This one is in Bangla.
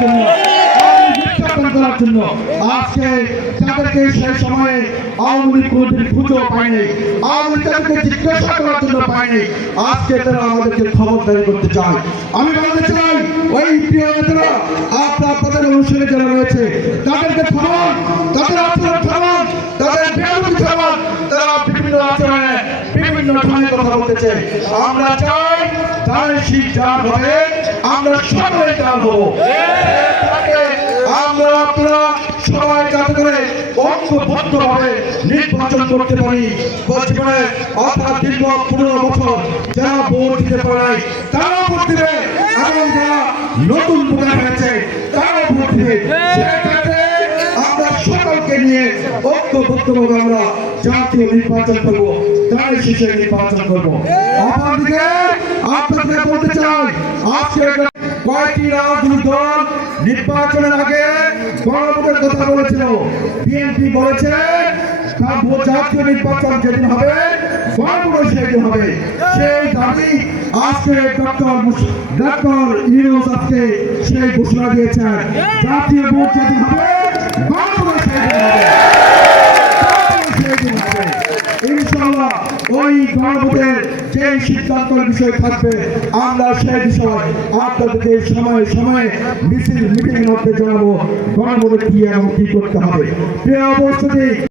জন্য করার জন্য আজকে যাদেরকে সেই সময়ে আওয়ামী লীগ কোনদিন খুঁজেও পায়নি, আওয়ামী লীগ তাদেরকে জিজ্ঞাসা করার জন্য পায়নি, আজকে তারা আমাদেরকে খবরদারি করতে চায়। আমি বলতে চাই ওই প্রিয় নেতারা আপনাদের অনুষ্ঠানে যারা রয়েছে তাদেরকে থামান, তাদের আচরণ থামান, তাদের বেয়াদবি থামান। তারা বিভিন্ন আচরণে বিভিন্ন ঠাঁই কথা বলতেছে। আমরা চাই তার শিক্ষার হবে, আমরা সকলে চাল হবো। আমরা আপনারা সবাই যাতে করে ঐক্যবদ্ধভাবে নির্বাচন করতে পারি। জীবনে অর্থাৎ দীর্ঘ 15 বছর যারা ভোট দিতে পারে তারা ভোট দিবে এবং যারা নতুন ভোটার হয়েছে তারা ভোট দিবে। সেক্ষেত্রে আমরা সকলকে নিয়ে ঐক্যবদ্ধভাবে আমরা জাতীয় নির্বাচন করবো, তাই শেষে নির্বাচন করবো। অপরদিকে আপনাদের বলতে চাই আজকে কয়েকটি রাজনৈতিক দল নির্বাচনের আগে গণভোটের কথা বলেছিল। বিএনপি বলেছে জাতীয় নির্বাচন যেদিন হবে গণভোট সেদিন হবে। সেই দাবি আজকে ডক্টর ইউনূস আজকে সেই ঘোষণা দিয়েছেন, জাতীয় ভোট যেদিন হবে গণভোট সেদিন হবে। ইনশাআল্লাহ ওই গণভোটের যে সিদ্ধান্তের বিষয় থাকবে আমরা সেই বিষয় আপনাদেরকে সময়ে সময়ে মিছিল মিটিং মধ্যে জানাবো গণভোটে কি এবং কি করতে হবে। প্রিয় উপস্থিতি।